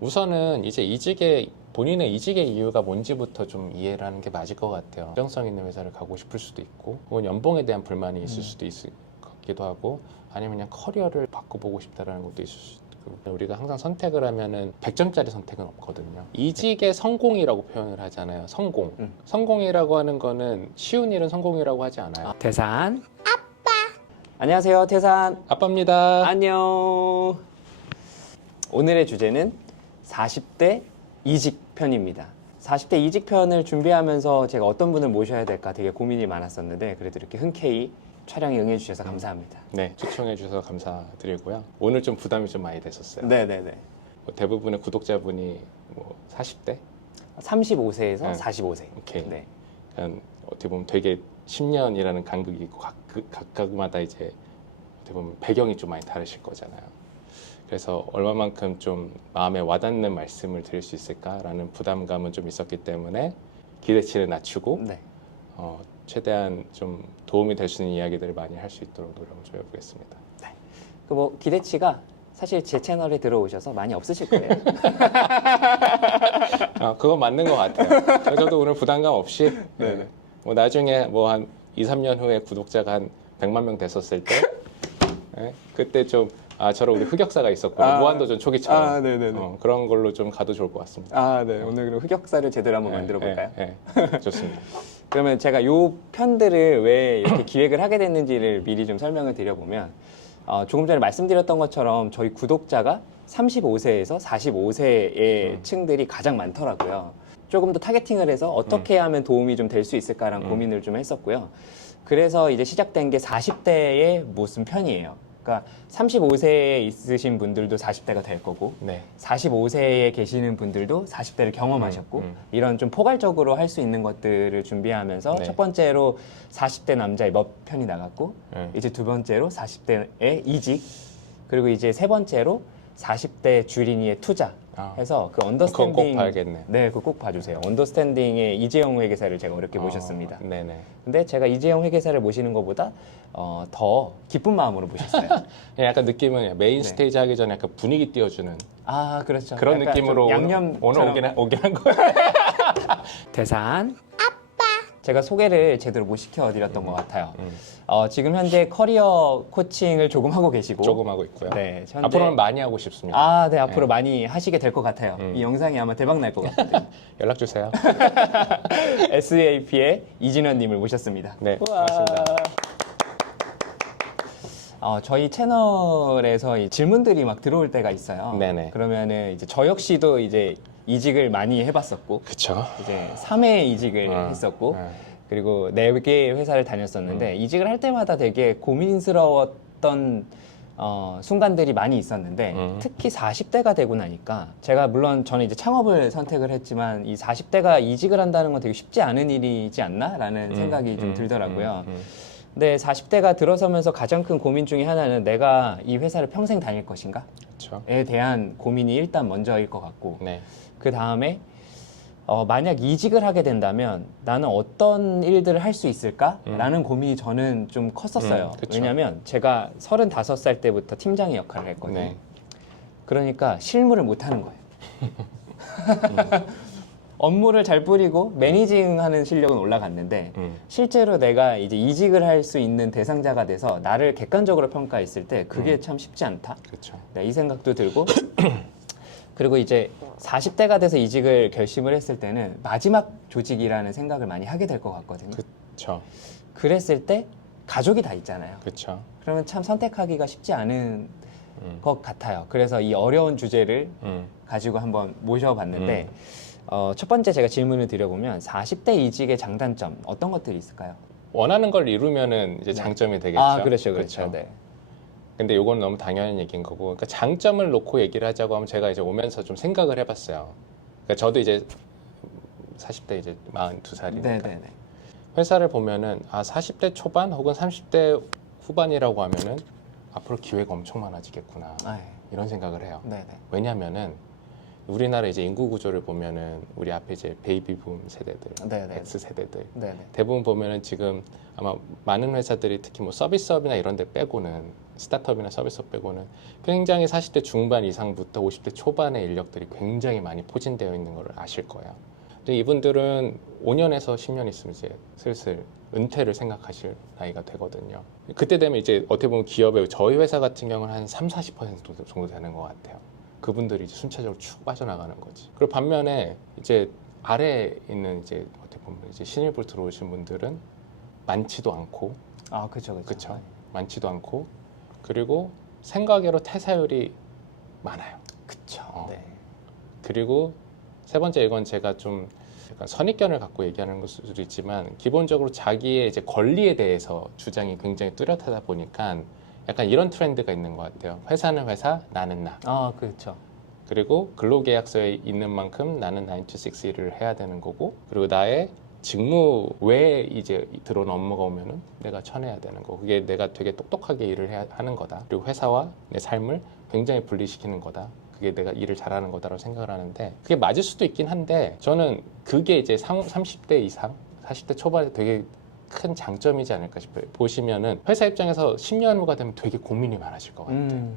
우선은 이제 본인의 이직의 이유가 뭔지부터 좀 이해를 하는 게 맞을 것 같아요. 안정성 있는 회사를 가고 싶을 수도 있고, 혹은 연봉에 대한 불만이 있을 수도 있을 것 같기도 하고, 아니면 그냥 커리어를 바꿔보고 싶다라는 것도 있을 수 있고. 우리가 항상 선택을 하면은 100점짜리 선택은 없거든요. 이직의 성공이라고 표현을 하잖아요. 성공. 성공이라고 하는 거는 쉬운 일은 성공이라고 하지 않아요. 태산 안녕하세요, 태산 아빠입니다. 안녕. 오늘의 주제는 40대 이직 편입니다. 40대 이직 편을 준비하면서 제가 어떤 분을 모셔야 될까 되게 고민이 많았었는데, 그래도 이렇게 흔쾌히 촬영에 응해주셔서 감사합니다. 네, 초청해 주셔서 감사드리고요. 오늘 좀 부담이 좀 많이 됐었어요. 네네네. 대부분의 구독자분이 뭐 40대? 35세에서 네. 45세. 오케이. 네. 그러니까 어떻게 보면 되게 10년이라는 간극이 있고 각각마다 이제 어떻게 보면 배경이 좀 많이 다르실 거잖아요. 그래서 얼마만큼 좀 마음에 와닿는 말씀을 드릴 수 있을까라는 부담감은 좀 있었기 때문에 기대치를 낮추고 네. 최대한 좀 도움이 될 수 있는 이야기들을 많이 할 수 있도록 노력을 좀 해보겠습니다. 그 뭐 기대치가 사실 제 채널에 들어오셔서 많이 없으실 거예요. 그건 맞는 것 같아요. 저도 오늘 부담감 없이 네네. 뭐 나중에 뭐 한 2, 3년 후에 구독자가 한 100만 명 됐었을 때 그때 좀 저런 우리 흑역사가 있었구나. 무한도전 초기처럼 네네네. 그런 걸로 좀 가도 좋을 것 같습니다. 네. 오늘 그럼 흑역사를 제대로 한번 만들어 볼까요? 네, 좋습니다. 그러면 제가 요 편들을 왜 이렇게 기획을 하게 됐는지를 미리 좀 설명을 드려보면, 조금 전에 말씀드렸던 것처럼 저희 구독자가 35세에서 45세의 층들이 가장 많더라고요. 조금 더 타겟팅을 해서 어떻게 하면 도움이 좀 될 수 있을까라는 고민을 좀 했었고요. 그래서 이제 시작된 게 40대의 무슨 편이에요. 그러니까 35세에 있으신 분들도 40대가 될 거고, 네. 45세에 계시는 분들도 40대를 경험하셨고, 이런 좀 포괄적으로 할 수 있는 것들을 준비하면서 네. 첫 번째로 40대 남자의 몇 편이 나갔고, 네. 이제 두 번째로 40대의 이직, 그리고 이제 세 번째로 40대 주린이의 투자 해서 그 언더스탠딩, 그건 꼭 봐야겠네. 네, 그거 꼭 봐주세요. 언더스탠딩의 이재영 회계사를 제가 어렵게 모셨습니다. 네네. 근데 제가 이재영 회계사를 모시는 것보다 더 기쁜 마음으로 모셨어요. 약간 느낌은 메인 네. 스테이지 하기 전에 약간 분위기 띄워주는 그렇죠. 그런 약간 느낌으로 좀 양념 오늘 오긴 한 거예요. 대산 제가 소개를 제대로 못 시켜드렸던 것 같아요. 지금 현재 커리어 코칭을 조금 하고 계시고, 조금 하고 있고요. 네, 현재... 앞으로는 많이 하고 싶습니다. 네, 앞으로 많이 하시게 될 것 같아요. 이 영상이 아마 대박 날 것 같거든요. 연락 주세요. SAP의 이진원님을 모셨습니다. 네, 우와. 반갑습니다. 저희 채널에서 이 질문들이 막 들어올 때가 있어요. 네네. 그러면은 이제 저 역시도 이제 이직을 많이 해봤었고, 그쵸. 이제 3회 이직을 했었고, 그리고 4개의 회사를 다녔었는데, 이직을 할 때마다 되게 고민스러웠던 순간들이 많이 있었는데, 특히 40대가 되고 나니까, 제가 물론 저는 이제 창업을 선택을 했지만, 이 40대가 이직을 한다는 건 되게 쉽지 않은 일이지 않나? 라는 생각이 좀 들더라고요. 근데 40대가 들어서면서 가장 큰 고민 중에 하나는 내가 이 회사를 평생 다닐 것인가? 그쵸. 에 대한 고민이 일단 먼저일 것 같고, 네. 그 다음에 만약 이직을 하게 된다면 나는 어떤 일들을 할 수 있을까라는 고민이 저는 좀 컸었어요. 그쵸. 왜냐하면 제가 35살 때부터 팀장의 역할을 했거든요. 네. 그러니까 실무를 못하는 거예요. 업무를 잘 뿌리고 매니징하는 실력은 올라갔는데 실제로 내가 이제 이직을 할 수 있는 대상자가 돼서 나를 객관적으로 평가했을 때 그게 참 쉽지 않다. 그렇죠. 네, 이 생각도 들고 그리고 이제 40대가 돼서 이직을 결심을 했을 때는 마지막 조직이라는 생각을 많이 하게 될 것 같거든요. 그렇죠. 그랬을 때 가족이 다 있잖아요. 그렇죠. 그러면 참 선택하기가 쉽지 않은 것 같아요. 그래서 이 어려운 주제를 가지고 한번 모셔봤는데 첫 번째 제가 질문을 드려보면 40대 이직의 장단점 어떤 것들이 있을까요? 원하는 걸 이루면은 이제 장점이 되겠죠. 그렇죠. 그렇죠. 네. 근데 이건 너무 당연한 얘기인 거고, 그러니까 장점을 놓고 얘기를 하자고 하면 제가 이제 오면서 좀 생각을 해봤어요. 그러니까 저도 이제 40대 이제 42살이니까 네네네. 회사를 보면은 40대 초반 혹은 30대 후반이라고 하면은 앞으로 기회가 엄청 많아지겠구나 네. 이런 생각을 해요. 네네. 왜냐하면은 우리나라 이제 인구 구조를 보면은 우리 앞에 이제 베이비붐 세대들, 네네. X 세대들 네네. 대부분 보면은 지금 아마 많은 회사들이 특히 뭐 서비스업이나 이런 데 빼고는 스타트업이나 서비스업 빼고는 굉장히 40대 중반 이상부터 50대 초반의 인력들이 굉장히 많이 포진되어 있는 걸 아실 거예요. 근데 이분들은 5년에서 10년 있으면 이제 슬슬 은퇴를 생각하실 나이가 되거든요. 그때 되면 이제 어떻게 보면 기업의 저희 회사 같은 경우는 한 30~40% 정도 되는 것 같아요. 그분들이 이제 순차적으로 쭉 빠져나가는 거지. 그리고 반면에 이제 아래에 있는 이제 어떻게 보면 이제 신입으로 들어오신 분들은 많지도 않고, 아, 그렇죠, 그렇죠. 많지도 않고, 그리고 생각외로 퇴사율이 많아요. 그렇죠. 네. 그리고 세 번째, 이건 제가 좀 약간 선입견을 갖고 얘기하는 걸 수도 있지만 기본적으로 자기의 이제 권리에 대해서 주장이 굉장히 뚜렷하다 보니까 약간 이런 트렌드가 있는 것 같아요. 회사는 회사, 나는 나. 아, 그렇죠. 그리고 근로계약서에 있는 만큼 나는 9 to 6 일을 해야 되는 거고, 그리고 나의 직무 외에 이제 들어오는 업무가 오면은 내가 쳐내야 되는 거. 그게 내가 되게 똑똑하게 일을 해야 하는 거다. 그리고 회사와 내 삶을 굉장히 분리시키는 거다. 그게 내가 일을 잘하는 거다라고 생각을 하는데, 그게 맞을 수도 있긴 한데 저는 그게 이제 30대 이상, 40대 초반에 되게 큰 장점이지 않을까 싶어요. 보시면은 회사 입장에서 10년 후가 되면 되게 고민이 많아질 것 같아요.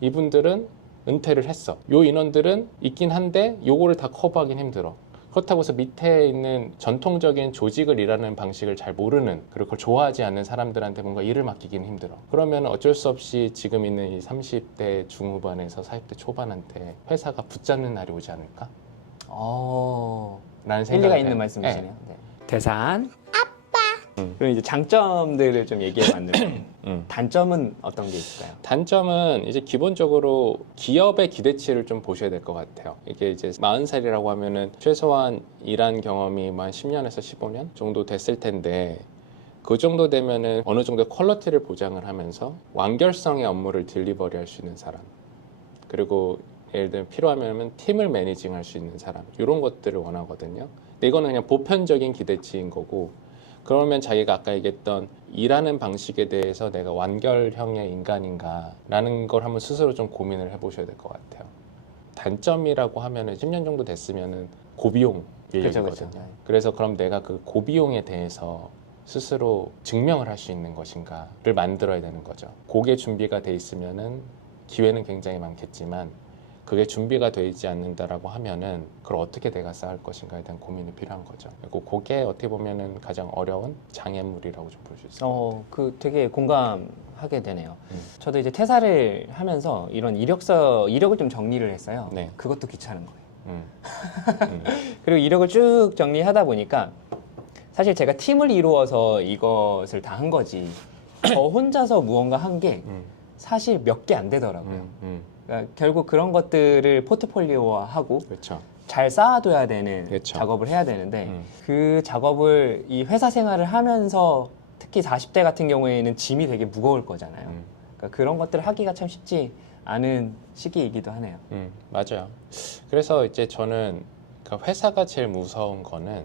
이분들은 은퇴를 했어. 요 인원들은 있긴 한데 요거를 다 커버하긴 힘들어. 그렇다고 해서 밑에 있는 전통적인 조직을 일하는 방식을 잘 모르는, 그리고 그걸 좋아하지 않는 사람들한테 뭔가 일을 맡기기는 힘들어. 그러면 어쩔 수 없이 지금 있는 이 30대 중후반에서 40대 초반한테 회사가 붙잡는 날이 오지 않을까? 라는 생각이 일리가 있는 말씀이시네요. 네. 대산 그럼 이제 장점들을 좀 얘기해 봤는데 단점은 어떤 게 있을까요? 단점은 이제 기본적으로 기업의 기대치를 좀 보셔야 될 것 같아요. 이게 이제 40살이라고 하면은 최소한 일한 경험이 한 10년에서 15년 정도 됐을 텐데, 그 정도 되면은 어느 정도 퀄리티를 보장을 하면서 완결성의 업무를 딜리버리 할 수 있는 사람, 그리고 예를 들면 필요하면 팀을 매니징 할 수 있는 사람, 이런 것들을 원하거든요. 근데 이거는 그냥 보편적인 기대치인 거고, 그러면 자기가 아까 얘기했던 일하는 방식에 대해서 내가 완결형의 인간인가라는 걸 한번 스스로 좀 고민을 해보셔야 될 것 같아요. 단점이라고 하면은 10년 정도 됐으면은 고비용 인력이거든요. 그쵸. 그래서 그럼 내가 그 고비용에 대해서 스스로 증명을 할 수 있는 것인가를 만들어야 되는 거죠. 그게 준비가 돼 있으면은 기회는 굉장히 많겠지만, 그게 준비가 되어 있지 않는다라고 하면은 그걸 어떻게 내가 쌓을 것인가에 대한 고민이 필요한 거죠. 그리고 그게 어떻게 보면은 가장 어려운 장애물이라고 좀 볼 수 있어요. 그 되게 공감하게 되네요. 저도 이제 퇴사를 하면서 이런 이력을 좀 정리를 했어요. 네. 그것도 귀찮은 거예요. 음. 그리고 이력을 쭉 정리하다 보니까 사실 제가 팀을 이루어서 이것을 다 한 거지 저 혼자서 무언가 한 게 사실 몇 개 안 되더라고요. 그러니까 결국 그런 것들을 포트폴리오화하고 그렇죠. 잘 쌓아둬야 되는 그렇죠. 작업을 해야 되는데 그 작업을 이 회사 생활을 하면서 특히 40대 같은 경우에는 짐이 되게 무거울 거잖아요. 그러니까 그런 것들을 하기가 참 쉽지 않은 시기이기도 하네요. 맞아요. 그래서 이제 저는 그 회사가 제일 무서운 거는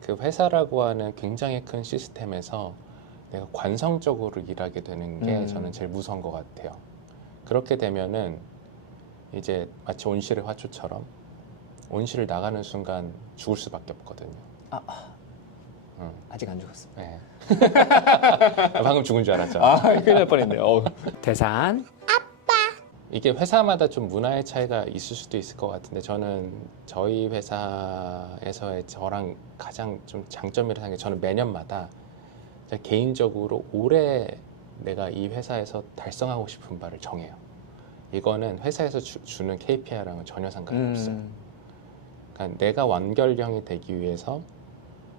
그 회사라고 하는 굉장히 큰 시스템에서 내가 관성적으로 일하게 되는 게 저는 제일 무서운 것 같아요. 그렇게 되면은 이제 마치 온실의 화초처럼 온실을 나가는 순간 죽을 수밖에 없거든요. 아직 안 죽었습니다. 네. 방금 죽은 줄 알았죠. 큰일 날 뻔했네요. 대산. 이게 회사마다 좀 문화의 차이가 있을 수도 있을 것 같은데, 저는 저희 회사에서의 저랑 가장 좀 장점이라 생각해. 저는 매년마다 제가 개인적으로 올해 내가 이 회사에서 달성하고 싶은 바를 정해요. 이거는 회사에서 주는 KPI랑은 전혀 상관이 없어요. 그러니까 내가 완결형이 되기 위해서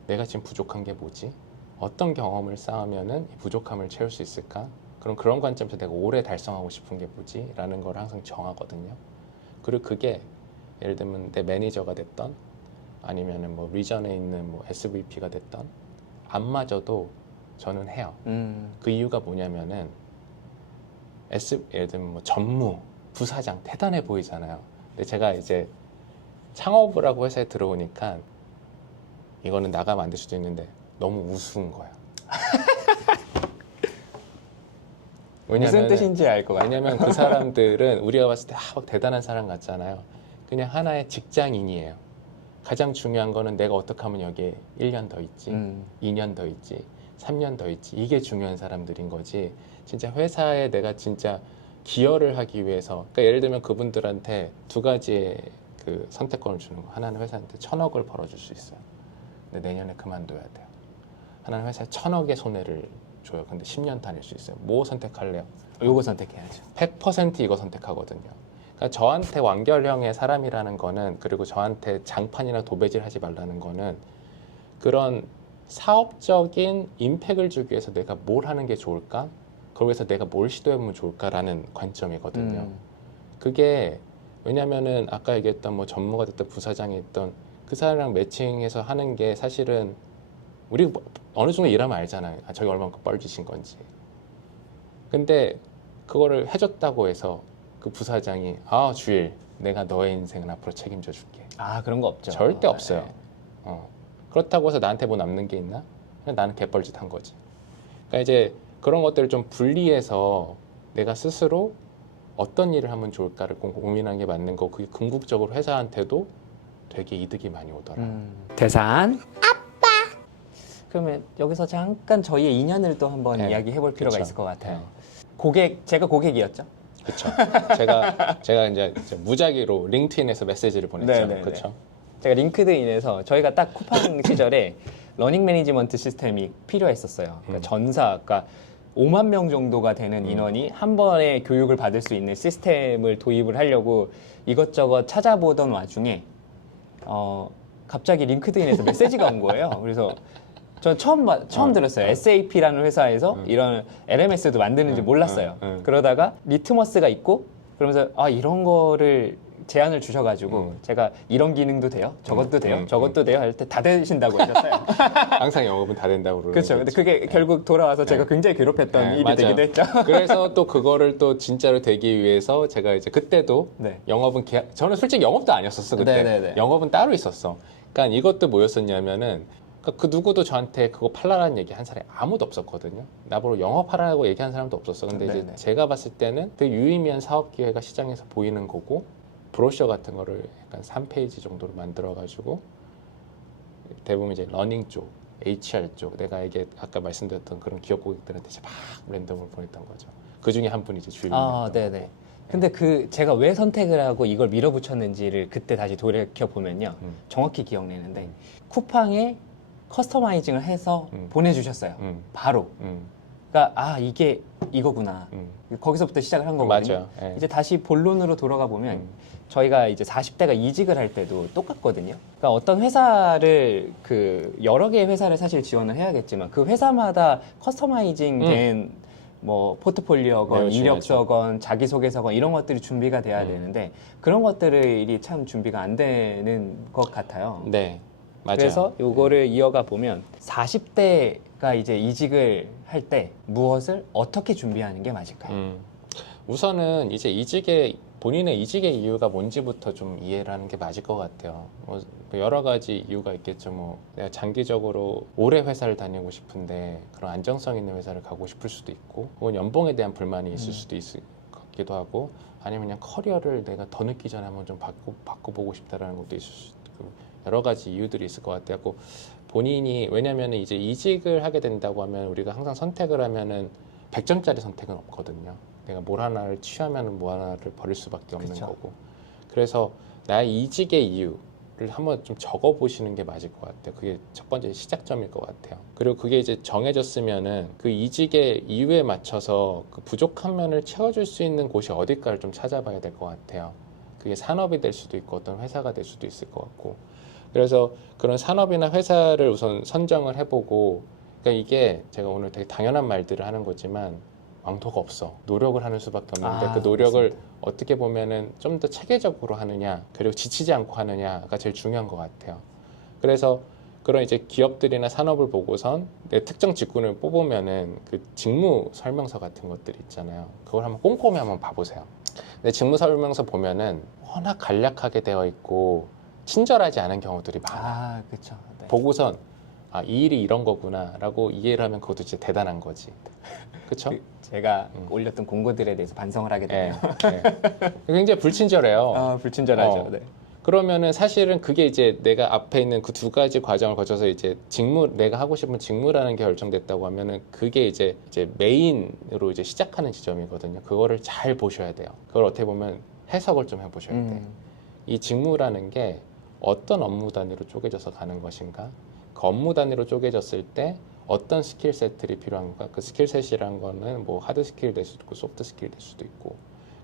내가 지금 부족한 게 뭐지? 어떤 경험을 쌓으면은 이 부족함을 채울 수 있을까? 그럼 그런 관점에서 내가 올해 달성하고 싶은 게 뭐지? 라는 걸 항상 정하거든요. 그리고 그게 예를 들면 내 매니저가 됐던, 아니면은 뭐 리전에 있는 뭐 SVP가 됐던, 안 맞아도 저는 해요. 그 이유가 뭐냐면은 예를 들면 뭐 전무, 부사장 대단해 보이잖아요. 근데 제가 이제 창업을 하고 회사에 들어오니까 이거는 나가면 안 될 수도 있는데 너무 우스운 거야. 무슨 뜻인지 알 것 같아요. 왜냐면 그 사람들은 우리가 봤을 때 막 대단한 사람 같잖아요. 그냥 하나의 직장인이에요. 가장 중요한 거는 내가 어떻게 하면 여기에 1년 더 있지, 2년 더 있지, 3년 더 있지. 이게 중요한 사람들인 거지. 진짜 회사에 내가 진짜 기여를 하기 위해서. 그러니까 예를 들면 그분들한테 두 가지의 그 선택권을 주는 거. 하나는 회사한테 1,000억을 벌어줄 수 있어요. 근데 내년에 그만둬야 돼요. 하나는 회사에 1,000억의 손해를 줘요. 근데 10년 다닐 수 있어요. 뭐 선택할래요? 요거 선택해야죠. 100% 이거 선택하거든요. 그러니까 저한테 완결형의 사람이라는 거는, 그리고 저한테 장판이나 도배질 하지 말라는 거는 그런 사업적인 임팩을 주기 위해서 내가 뭘 하는 게 좋을까? 그걸 위해서 내가 뭘 시도해보면 좋을까라는 관점이거든요. 그게 왜냐면은 아까 얘기했던 뭐 전무가 됐던 부사장이 있던 그 사람이랑 매칭해서 하는 게 사실은 우리 뭐 어느 정도 일하면 알잖아요. 아, 저기 얼마나 뻘짓인 건지. 근데 그거를 해줬다고 해서 그 부사장이 아 주일 내가 너의 인생은 앞으로 책임져 줄게. 아, 그런 거 없죠. 절대 없어요. 네. 그렇다고 해서 나한테 뭐 남는 게 있나? 그냥 나는 개뻘짓 한 거지. 그러니까 이제 그런 것들을 좀 분리해서 내가 스스로 어떤 일을 하면 좋을까를 고민하는 게 맞는 거. 그게 궁극적으로 회사한테도 되게 이득이 많이 오더라. 대산 그러면 여기서 잠깐 저희의 인연을 또 한번 네. 이야기해 볼 필요가 그쵸. 있을 것 같아요. 네. 제가 고객이었죠. 그렇죠. 제가 이제 무작위로 링크드인에서 메시지를 보냈죠. 네네네. 그렇죠. 제가 링크드인에서 저희가 딱 쿠팡 시절에 러닝 매니지먼트 시스템이 필요했었어요. 그러니까 그러니까 5만 명 정도가 되는 인원이 한 번에 교육을 받을 수 있는 시스템을 도입을 하려고 이것저것 찾아보던 와중에 갑자기 링크드인에서 메시지가 온 거예요. 그래서 저 처음 들었어요. SAP라는 회사에서 이런 LMS도 만드는지 몰랐어요. 그러다가 리트머스가 있고 그러면서 아 이런 거를 제안을 주셔가지고 제가 이런 기능도 돼요? 저것도 돼요? 저것도 돼요? 할 때 다 되신다고 하셨어요. 항상 영업은 다 된다고 그러는 그렇죠. 근데 그게 결국 돌아와서 제가 굉장히 괴롭혔던 일이 맞아요. 되기도 했죠. 그래서 또 그거를 또 진짜로 되기 위해서 제가 이제 그때도 네. 영업은 저는 솔직히 영업도 아니었었어 그때. 네네네. 영업은 따로 있었어. 그러니까 이것도 뭐였었냐면은 그러니까 그 누구도 저한테 그거 팔라라는 얘기 한 사람이 아무도 없었거든요. 나보고 영업하라고 얘기한 사람도 없었어. 근데 이제 네네. 제가 봤을 때는 되게 유의미한 사업 기회가 시장에서 보이는 거고 브로셔 같은 거를 약간 3페이지 정도로 만들어 가지고 대부분 이제 러닝 쪽, HR 쪽, 내가 이게 아까 말씀드렸던 그런 기업 고객들한테 이제 막 랜덤을 보냈던 거죠. 그 중에 한 분이 이제 주인공이었던 네네. 거고. 근데 제가 왜 선택을 하고 이걸 밀어붙였는지를 그때 다시 돌이켜 보면요, 정확히 기억내는데 쿠팡에 커스터마이징을 해서 보내주셨어요. 바로. 그러니까 이게 이거구나. 거기서부터 시작을 한 거거든요. 맞아요. 예. 이제 다시 본론으로 돌아가 보면 저희가 이제 40대가 이직을 할 때도 똑같거든요. 그러니까 어떤 회사를 여러 개의 회사를 사실 지원을 해야겠지만 그 회사마다 커스터마이징 된 뭐 포트폴리오건, 네, 이력서건, 자기소개서건 이런 것들이 준비가 돼야 되는데 그런 것들이 참 준비가 안 되는 것 같아요. 네, 맞아요. 그래서 요거를 이어가 보면 40대가 이제 이직을 할 때 무엇을 어떻게 준비하는 게 맞을까요? 우선은 이제 본인의 이직의 이유가 뭔지부터 좀 이해를 하는 게 맞을 것 같아요. 뭐 여러 가지 이유가 있겠죠. 뭐 내가 장기적으로 오래 회사를 다니고 싶은데 그런 안정성 있는 회사를 가고 싶을 수도 있고, 혹은 연봉에 대한 불만이 있을 수도 있을 것 같기도 하고, 아니면 그냥 커리어를 내가 더 늦기 전에 한번 좀 바꿔보고 싶다라는 것도 있을 수 있고, 여러 가지 이유들이 있을 것 같아요. 본인이 왜냐하면 이제 이직을 하게 된다고 하면 우리가 항상 선택을 하면은 100점짜리 선택은 없거든요. 내가 뭘 하나를 취하면 뭐 하나를 버릴 수밖에 없는 그쵸. 거고. 그래서 나의 이직의 이유를 한번 좀 적어 보시는 게 맞을 것 같아요. 그게 첫 번째 시작점일 것 같아요. 그리고 그게 이제 정해졌으면은 그 이직의 이유에 맞춰서 그 부족한 면을 채워줄 수 있는 곳이 어딜까를 좀 찾아봐야 될 것 같아요. 그게 산업이 될 수도 있고 어떤 회사가 될 수도 있을 것 같고. 그래서 그런 산업이나 회사를 우선 선정을 해보고, 그러니까 이게 제가 오늘 되게 당연한 말들을 하는 거지만 왕도가 없어. 노력을 하는 수밖에 없는데 그 노력을 맞습니다. 어떻게 보면은 좀 더 체계적으로 하느냐, 그리고 지치지 않고 하느냐가 제일 중요한 것 같아요. 그래서 그런 이제 기업들이나 산업을 보고선 내 특정 직군을 뽑으면은 그 직무 설명서 같은 것들이 있잖아요. 그걸 한번 꼼꼼히 한번 봐보세요. 근데 직무 설명서 보면은 워낙 간략하게 되어 있고 친절하지 않은 경우들이 많아. 그렇죠. 네. 보고선 아, 이 일이 이런 거구나라고 이해를 하면 그것도 진짜 대단한 거지. 그렇죠? 제가 올렸던 공고들에 대해서 반성을 하게 되네요. 굉장히 불친절해요. 아, 불친절하죠. 어. 네. 그러면은 사실은 그게 이제 내가 앞에 있는 그 두 가지 과정을 거쳐서 이제 직무, 내가 하고 싶은 직무라는 게 결정됐다고 하면은 그게 이제 메인으로 이제 시작하는 지점이거든요. 그거를 잘 보셔야 돼요. 그걸 어떻게 보면 해석을 좀 해보셔야 돼요. 이 직무라는 게 어떤 업무 단위로 쪼개져서 가는 것인가? 그 업무 단위로 쪼개졌을 때 어떤 스킬 세트들이 필요한가? 그 스킬 셋이란 거는 뭐 하드 스킬 될 수도 있고 소프트 스킬 될 수도 있고,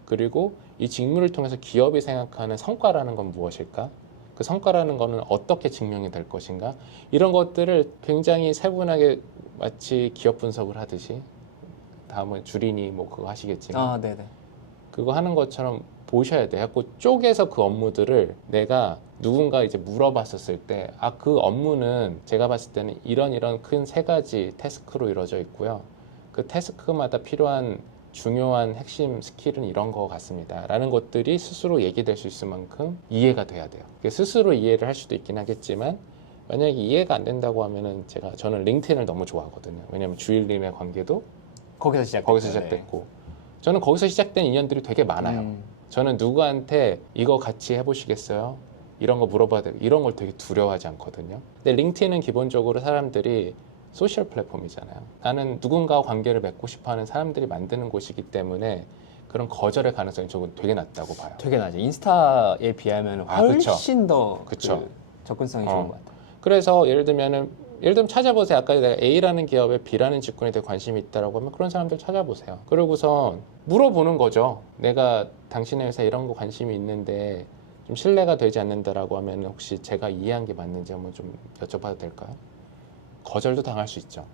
그리고 이 직무를 통해서 기업이 생각하는 성과라는 건 무엇일까? 그 성과라는 거는 어떻게 증명이 될 것인가? 이런 것들을 굉장히 세분하게 마치 기업 분석을 하듯이, 다음은 주린이 뭐 그거 하시겠지만 아, 네네. 그거 하는 것처럼 보셔야 돼요. 갖고 쪼개서 그 업무들을 내가 누군가 이제 물어봤었을 때, 아, 그 업무는 제가 봤을 때는 이런 큰 세 가지 태스크로 이루어져 있고요. 그 태스크마다 필요한 중요한 핵심 스킬은 이런 거 같습니다. 라는 것들이 스스로 얘기될 수 있을 만큼 이해가 돼야 돼요. 스스로 이해를 할 수도 있긴 하겠지만, 만약에 이해가 안 된다고 하면은 저는 링크드인을 너무 좋아하거든요. 왜냐면 주일님의 관계도 거기서 시작됐고, 저는 거기서 시작된 인연들이 되게 많아요. 저는 누구한테 이거 같이 해보시겠어요? 이런 거 물어봐야 돼요. 이런 걸 되게 두려워하지 않거든요. 근데 링크드인은 기본적으로 사람들이 소셜 플랫폼이잖아요. 나는 누군가와 관계를 맺고 싶어하는 사람들이 만드는 곳이기 때문에 그런 거절의 가능성이 저는 되게 낮다고 봐요. 되게 낮아요. 인스타에 비하면 훨씬 그쵸. 더 그쵸. 그 접근성이 좋은 것 같아요. 그래서 예를 들면 찾아보세요. 아까 내가 A라는 기업에 B라는 직군에 대해 관심이 있다라고 하면 그런 사람들 찾아보세요. 그러고선 물어보는 거죠. 내가 당신의 회사에 이런 거 관심이 있는데 좀 신뢰가 되지 않는다라고 하면 혹시 제가 이해한 게 맞는지 한번 좀 여쭤봐도 될까요? 거절도 당할 수 있죠.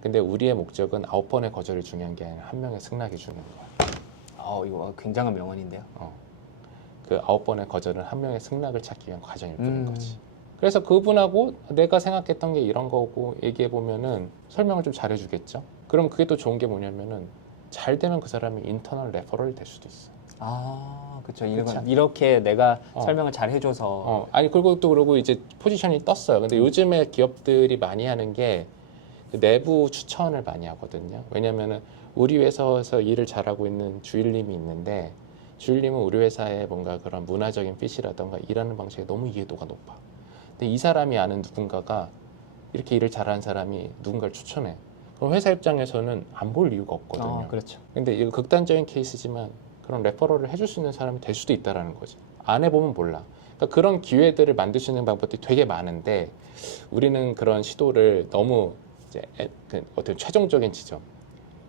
근데 우리의 목적은 9번의 거절이 중요한 게 아니라 한 명의 승낙이 중요한 거야. 이거 굉장한 명언인데요. 그 9번의 거절은 한 명의 승낙을 찾기 위한 과정일 뿐인 거지. 그래서 그분하고 내가 생각했던 게 이런 거고 얘기해 보면은 설명을 좀 잘해주겠죠. 그럼 그게 또 좋은 게 뭐냐면은 잘 되면 그 사람이 인터널 레퍼럴이 될 수도 있어. 그렇죠. 그치? 이렇게 내가 설명을 잘 해줘서 아니 그리고 이제 포지션이 떴어요. 근데 요즘에 기업들이 많이 하는 게 그 내부 추천을 많이 하거든요. 왜냐면은 우리 회사에서 일을 잘하고 있는 주일님이 있는데 주일님은 우리 회사의 뭔가 그런 문화적인 핏이라던가 일하는 방식이 너무 이해도가 높아. 근데 이 사람이 아는 누군가가 이렇게 일을 잘하는 사람이 누군가를 추천해. 그럼 회사 입장에서는 안 볼 이유가 없거든요. 그렇죠. 근데 이거 극단적인 케이스지만 그런 레퍼럴을 해줄 수 있는 사람이 될 수도 있다라는 거지. 안 해보면 몰라. 그러니까 그런 기회들을 만들 수 있는 방법들이 되게 많은데 우리는 그런 시도를 너무 이제 어떤 최종적인 지점,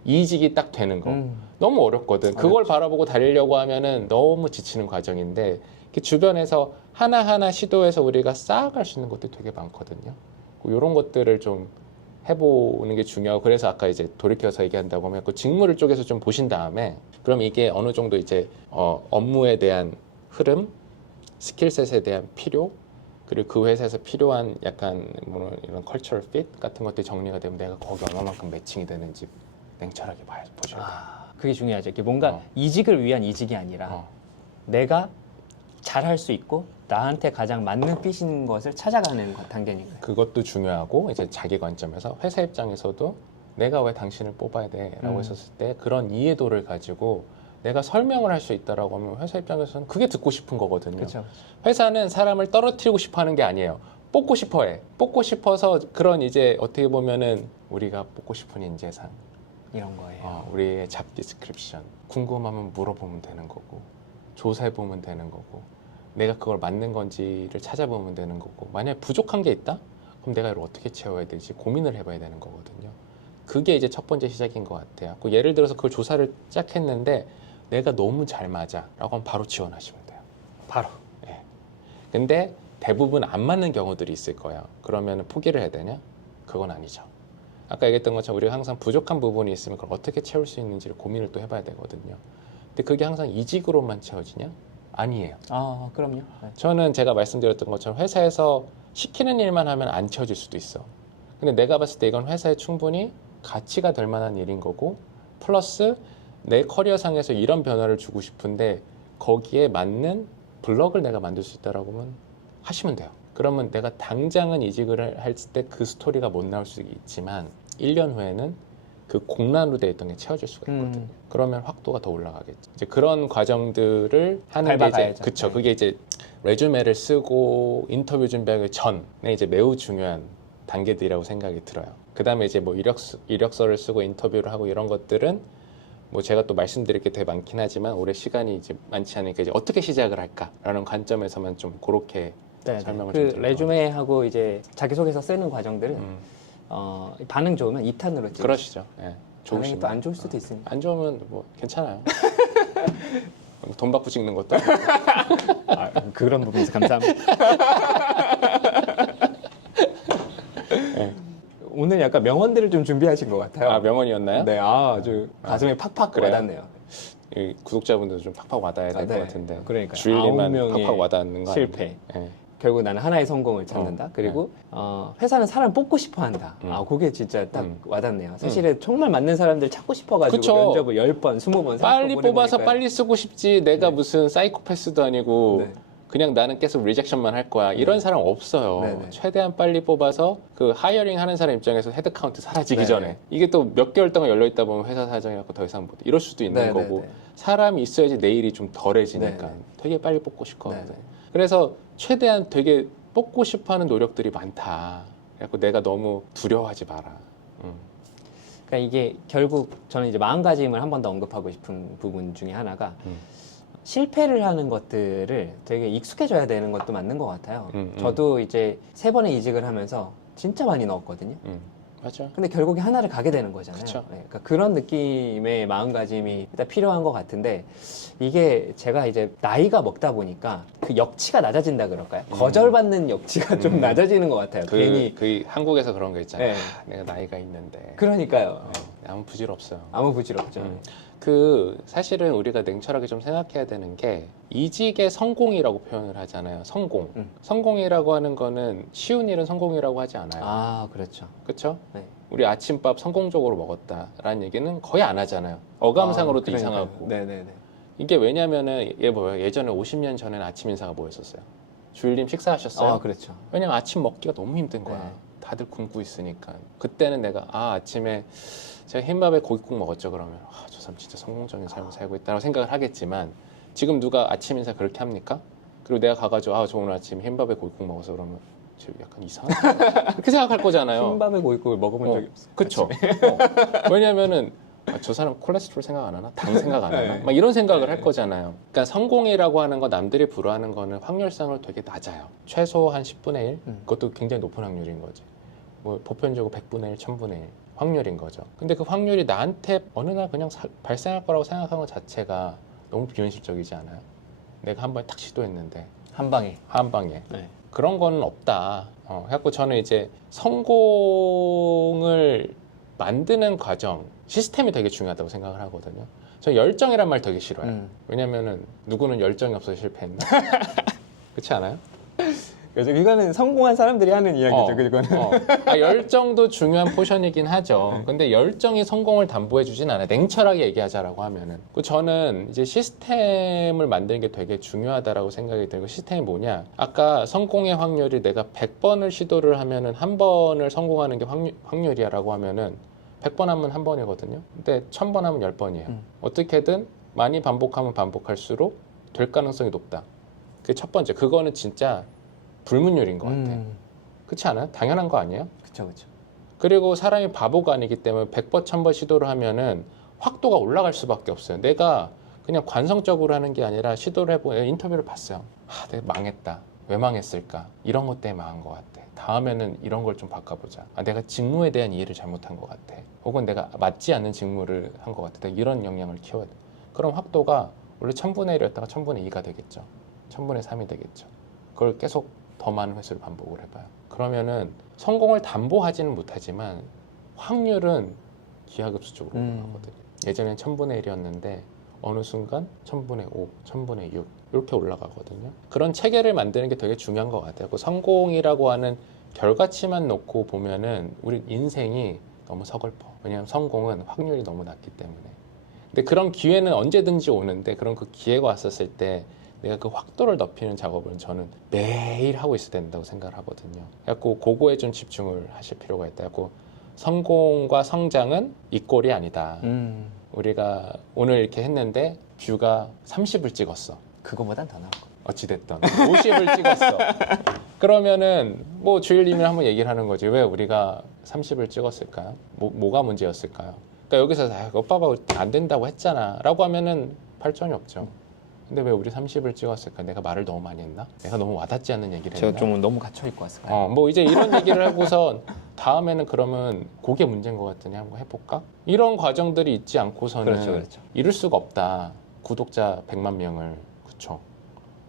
이직이 딱 되는 거 너무 어렵거든. 그걸 바라보고 달리려고 하면은 너무 지치는 과정인데 주변에서 하나하나 시도해서 우리가 쌓아갈 수 있는 것들이 되게 많거든요. 이런 것들을 좀 해보는 게 중요하고, 그래서 아까 이제 돌이켜서 얘기한다고 하면 그 직무를 쪽에서 좀 보신 다음에 그럼 이게 어느 정도 이제 업무에 대한 흐름, 스킬셋에 대한 필요, 그리고 그 회사에서 필요한 약간 뭐 이런 컬처럴 핏 같은 것들이 정리가 되면 내가 거기 얼마만큼 매칭이 되는지 냉철하게 보셔야 돼요. 그게 중요하죠. 이게 뭔가 이직을 위한 이직이 아니라 내가 잘할 수 있고 나한테 가장 맞는 핏인 것을 찾아가는 단계니까요. 그것도 중요하고 이제 자기 관점에서 회사 입장에서도 내가 왜 당신을 뽑아야 돼라고 했었을 때 그런 이해도를 가지고 내가 설명을 할 수 있다라고 하면 회사 입장에서는 그게 듣고 싶은 거거든요. 그렇죠. 회사는 사람을 떨어뜨리고 싶어 하는 게 아니에요. 뽑고 싶어 해. 뽑고 싶어서 그런 이제 어떻게 보면은 우리가 뽑고 싶은 인재상 이런 거예요. 우리의 잡 디스크립션 궁금하면 물어보면 되는 거고 조사해 보면 되는 거고 내가 그걸 맞는 건지를 찾아보면 되는 거고, 만약에 부족한 게 있다? 그럼 내가 이걸 어떻게 채워야 될지 고민을 해봐야 되는 거거든요. 그게 이제 첫 번째 시작인 것 같아요. 예를 들어서 그걸 조사를 시작했는데 내가 너무 잘 맞아 라고 하면 바로 지원하시면 돼요. 바로. 네. 근데 대부분 안 맞는 경우들이 있을 거예요. 그러면 포기를 해야 되냐? 그건 아니죠. 아까 얘기했던 것처럼 우리가 항상 부족한 부분이 있으면 그걸 어떻게 채울 수 있는지를 고민을 또 해봐야 되거든요. 근데 그게 항상 이직으로만 채워지냐? 아니에요. 그럼요. 네. 저는 제가 말씀드렸던 것처럼 회사에서 시키는 일만 하면 안 채워질 수도 있어. 근데 내가 봤을 때 이건 회사에 충분히 가치가 될 만한 일인 거고, 플러스 내 커리어상에서 이런 변화를 주고 싶은데 거기에 맞는 블럭을 내가 만들 수 있다라고 하면 하시면 돼요. 그러면 내가 당장은 이직을 할 때 그 스토리가 못 나올 수 있지만 1년 후에는 그 공란으로 되어 있던 게 채워질 수가 있거든요. 그러면 확도가 더 올라가겠죠. 이제 그런 과정들을 하는 게 이제 그쵸. 그게 이제 레주메를 쓰고 인터뷰 준비하기 전에 이제 매우 중요한 단계들이라고 생각이 들어요. 그 다음에 이제 뭐 이력서를 쓰고 인터뷰를 하고 이런 것들은 뭐 제가 또 말씀드릴 게 되게 많긴 하지만 올해 시간이 이제 많지 않으니까 이제 어떻게 시작을 할까라는 관점에서만 좀 그렇게 설명을 좀 드릴 레주메하고 이제 자기소개서 쓰는 과정들은 반응 좋으면 2탄으로 찍으시죠. 그러시죠. 예. 반응이 또 안 좋을 수도 있으니까. 안 좋으면 뭐 괜찮아요. 돈 받고 찍는 것도 아니고. 그런 부분에서 감사합니다. 네. 오늘 약간 명언들을 좀 준비하신 것 같아요. 아, 명언이었나요? 네, 아주 가슴에 팍팍 그래요? 와닿네요. 이 구독자분들도 좀 팍팍 와닿아야 될 것 네. 같은데. 그러니까 주일리만 9명의 팍팍 와닿는 거 실패. 아니에요? 예. 결국 나는 하나의 성공을 찾는다. 그리고 회사는 사람 뽑고 싶어 한다. 그게 진짜 딱 와닿네요. 사실은 정말 맞는 사람들 찾고 싶어가지고 그쵸. 면접을 10번, 20번 빨리 뽑아서 보니까요. 빨리 쓰고 싶지. 내가 무슨 사이코패스도 아니고 네. 그냥 나는 계속 리젝션만 할 거야. 이런 사람 없어요. 네네. 최대한 빨리 뽑아서 그 하이어링 하는 사람 입장에서 헤드 카운트 사라지기 네네. 전에 이게 또 몇 개월 동안 열려 있다 보면 회사 사정이 갖고 더 이상 못 이럴 수도 있는 네네네. 거고 사람이 있어야지 내일이 좀 덜해지니까 네네. 되게 빨리 뽑고 싶거든. 네네. 그래서 최대한 되게 뽑고 싶어하는 노력들이 많다. 그래서 내가 너무 두려워하지 마라. 그러니까 이게 결국 저는 이제 마음가짐을 한 번 더 언급하고 싶은 부분 중에 하나가 실패를 하는 것들을 되게 익숙해져야 되는 것도 맞는 것 같아요. 저도 이제 3번의 이직을 하면서 진짜 많이 넣었거든요. 맞아. 근데 결국에 하나를 가게 되는 거잖아요. 그쵸. 네, 그러니까 그런 느낌의 마음가짐이 일단 필요한 것 같은데 이게 제가 이제 나이가 먹다 보니까 그 역치가 낮아진다 그럴까요? 거절받는 역치가 좀 낮아지는 것 같아요. 괜히 그 한국에서 그런 거 있잖아요. 네. 내가 나이가 있는데 그러니까요. 아무 부질 없어요. 아무 부질 없죠. 그 사실은 우리가 냉철하게 좀 생각해야 되는 게 이직의 성공이라고 표현을 하잖아요. 성공. 성공이라고 하는 거는 쉬운 일은 성공이라고 하지 않아요. 아, 그렇죠. 그렇죠? 네. 우리 아침밥 성공적으로 먹었다라는 얘기는 거의 안 하잖아요. 어감상으로도 그러니까요. 이상하고. 네네네. 이게 왜냐면은 예전에 50년 전에는 아침 인사가 뭐였었어요? 주일님 식사하셨어요? 아, 그렇죠. 왜냐면 아침 먹기가 너무 힘든 거야. 네. 다들 굶고 있으니까. 그때는 내가 아침에 제가 흰밥에 고깃국 먹었죠. 그러면 저 사람 진짜 성공적인 삶을 살고 있다고 생각을 하겠지만 지금 누가 아침 인사 그렇게 합니까? 그리고 내가 가가지고 저 오늘 아침 흰밥에 고깃국 먹어서 그러면 저 약간 이상하다 그렇게 생각할 거잖아요. 흰밥에 고깃국을 먹어본 적이 없어요. 그쵸. 왜냐면은 저 사람 콜레스테롤 생각 안 하나? 당 생각 안 하나? 네. 막 이런 생각을 할 거잖아요. 그러니까 성공이라고 하는 거 남들이 부러워하는 거는 확률상으로 되게 낮아요. 최소 한 10분의 1? 그것도 굉장히 높은 확률인 거지. 뭐 보편적으로 100분의 1, 1000분의 1 확률인 거죠. 근데 그 확률이 나한테 어느 날 그냥 발생할 거라고 생각한 것 자체가 너무 비현실적이지 않아요? 내가 한 번에 탁 시도했는데 한 방에. 한 방에. 네. 그런 거는 없다. 그래갖고 저는 이제 성공을 만드는 과정, 시스템이 되게 중요하다고 생각을 하거든요. 저 열정이란 말 되게 싫어요. 왜냐면은 누구는 열정이 없어서 실패했나? 그렇지 않아요? 그래서 이거는 성공한 사람들이 하는 이야기죠. 그거는. 열정도 중요한 포션이긴 하죠. 근데 열정이 성공을 담보해주진 않아요. 냉철하게 얘기하자라고 하면은. 저는 이제 시스템을 만드는 게 되게 중요하다라고 생각이 들고 시스템이 뭐냐? 아까 성공의 확률이 내가 100번을 시도를 하면은 한 번을 성공하는 게 확률이야라고 하면은 100번 하면 한 번이거든요. 근데 1000번 하면 10번이에요. 어떻게든 많이 반복하면 반복할수록 될 가능성이 높다. 그게 첫 번째. 그거는 진짜 불문율인 것 같아. 그렇지 않아요? 당연한 거 아니에요? 그렇죠, 그렇죠. 그리고 사람이 바보가 아니기 때문에 100번, 1000번 시도를 하면은 확도가 올라갈 수밖에 없어요. 내가 그냥 관성적으로 하는 게 아니라 시도를 해보고 인터뷰를 봤어요. 내가 망했다. 왜 망했을까? 이런 것 때문에 망한 것 같아. 다음에는 이런 걸 좀 바꿔보자. 내가 직무에 대한 이해를 잘못한 것 같아. 혹은 내가 맞지 않는 직무를 한 것 같아. 내가 이런 역량을 키워야 돼. 그럼 확도가 원래 1000분의 1이었다가 1000분의 2가 되겠죠. 1000분의 3이 되겠죠. 그걸 계속 더 많은 횟수를 반복을 해봐요. 그러면은 성공을 담보하지는 못하지만 확률은 기하급수적으로 올라가거든요. 예전엔 1000분의 1이었는데 어느 순간 1000분의 5, 1000분의 6 이렇게 올라가거든요. 그런 체계를 만드는 게 되게 중요한 것 같아요. 그 성공이라고 하는 결과치만 놓고 보면은 우리 인생이 너무 서글퍼. 왜냐하면 성공은 확률이 너무 낮기 때문에. 근데 그런 기회는 언제든지 오는데 그런 그 기회가 왔었을 때 내가 그 확도를 넓히는 작업을 저는 매일 하고 있어야 된다고 생각을 하거든요. 그래갖고 그거에 좀 집중을 하실 필요가 있다. 그래갖고 성공과 성장은 이꼴이 아니다. 우리가 오늘 이렇게 했는데 뷰가 30을 찍었어. 그거보단 더 나은 거. 어찌됐든 50을 찍었어. 그러면은 뭐 주일님이 한번 얘기를 하는 거지. 왜 우리가 30을 찍었을까요? 뭐가 문제였을까요? 그러니까 여기서 오빠가 안 된다고 했잖아 라고 하면은 발전이 없죠. 근데 왜 우리 30을 찍었을까? 내가 말을 너무 많이 했나? 내가 너무 와닿지 않는 얘기를 했나? 제가 좀 너무 갇혀 있고 왔을까요? 뭐 이제 이런 얘기를 하고서 다음에는 그러면 그게 문제인 것 같으니 한번 해볼까? 이런 과정들이 있지 않고서는 그렇죠. 이룰 수가 없다. 구독자 100만 명을. 그쵸?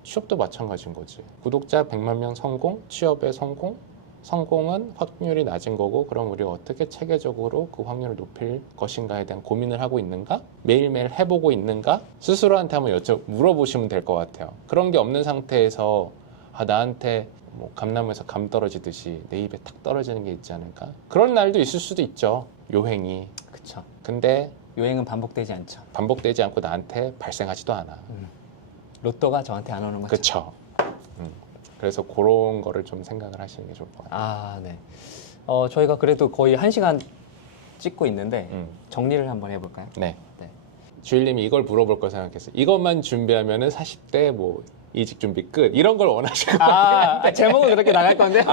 취업도 마찬가지인 거지. 구독자 100만 명 성공, 취업의 성공, 성공은 확률이 낮은 거고 그럼 우리가 어떻게 체계적으로 그 확률을 높일 것인가에 대한 고민을 하고 있는가? 매일매일 해보고 있는가? 스스로한테 한번 물어보시면 될 것 같아요. 그런 게 없는 상태에서 나한테 뭐 감나무에서 감 떨어지듯이 내 입에 탁 떨어지는 게 있지 않을까? 그런 날도 있을 수도 있죠. 요행이. 그쵸. 근데 요행은 반복되지 않죠. 반복되지 않고 나한테 발생하지도 않아. 로또가 저한테 안 오는 거죠. 그렇죠. 그래서 그런 거를 좀 생각을 하시는 게 좋을 것 같아요. 아, 네. 저희가 그래도 거의 1시간 찍고 있는데 정리를 한번 해볼까요? 네. 네. 주일님이 이걸 물어볼 거 생각했어요. 이것만 준비하면은 40대 뭐 이직 준비 끝 이런 걸 원하실 것 같아요. 제목은 그렇게 나갈 건데.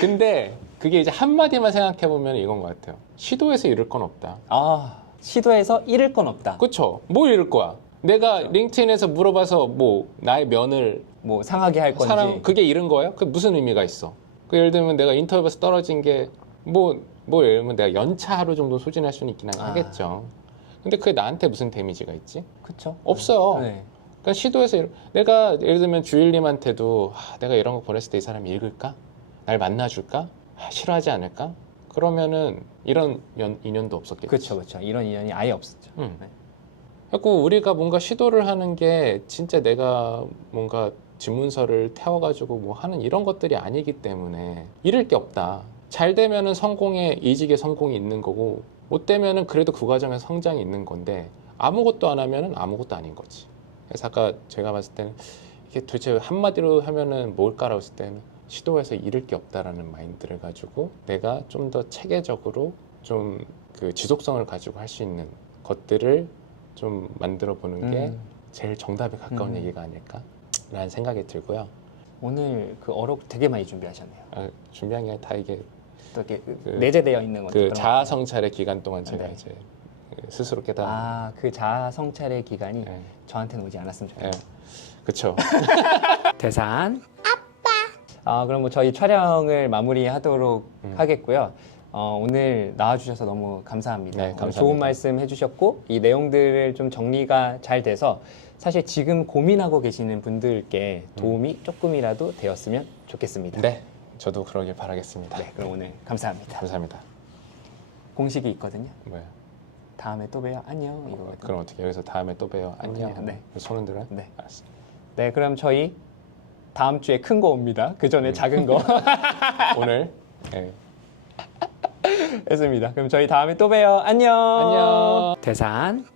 근데 그게 이제 한마디만 생각해 보면 이건 것 같아요. 시도해서 잃을 건 없다. 시도해서 잃을 건 없다. 그렇죠. 뭘 잃을 거야? 내가 링크인에서 물어봐서 뭐 나의 면을 뭐 상하게 할 건지. 그게 잃은 거예요? 그게 무슨 의미가 있어? 그 예를 들면 내가 인터뷰에서 떨어진 게 뭐 예를 들면 내가 연차 하루 정도 소진할 수는 있긴 하겠죠. 근데 그게 나한테 무슨 데미지가 있지? 그렇죠. 없어요. 네. 그러니까 시도해서 내가 예를 들면 주일님한테도 내가 이런 거 보냈을 때 이 사람이 읽을까? 날 만나줄까? 싫어하지 않을까? 그러면은 이런 인연도 없었겠지. 그렇죠. 이런 인연이 아예 없었죠. 네. 그래서 우리가 뭔가 시도를 하는 게 진짜 내가 뭔가 집문서를 태워가지고 뭐 하는 이런 것들이 아니기 때문에 잃을 게 없다. 잘 되면은 이직의 성공이 있는 거고 못 되면은 그래도 그 과정에 성장이 있는 건데 아무것도 안 하면은 아무것도 아닌 거지. 그래서 아까 제가 봤을 때는 이게 도대체 한마디로 하면은 뭘까라고 했을 때는 시도해서 잃을 게 없다라는 마인드를 가지고 내가 좀 더 체계적으로 좀 그 지속성을 가지고 할 수 있는 것들을 좀 만들어 보는 게 제일 정답에 가까운 얘기가 아닐까라는 생각이 들고요. 오늘 그 어록 되게 많이 준비하셨네요. 준비한 게 다 이게 또 이렇게 내재되어 있는 것들. 그 자아 성찰의 기간 동안 제가 네. 이제 스스로 깨달은. 그 자아 성찰의 기간이 네. 저한테는 오지 않았으면 좋겠네요. 그렇죠. 대산 아빠. 그럼 뭐 저희 촬영을 마무리하도록 하겠고요. 오늘 나와주셔서 너무 감사합니다. 네, 감사합니다. 좋은 말씀 해주셨고 이 내용들을 좀 정리가 잘 돼서 사실 지금 고민하고 계시는 분들께 도움이 조금이라도 되었으면 좋겠습니다. 네, 저도 그러길 바라겠습니다. 네, 그럼 오늘 감사합니다. 감사합니다. 공식이 있거든요. 뭐야? 다음에 또 봬요. 안녕. 이거거든요. 그럼 어떻게 여기서 다음에 또 봬요. 안녕. 네. 손 흔들어? 네. 알았어. 네, 그럼 저희 다음 주에 큰 거 옵니다. 그 전에 작은 거 오늘 네. 했습니다. 그럼 저희 다음에 또 봬요. 안녕. 안녕. 대산.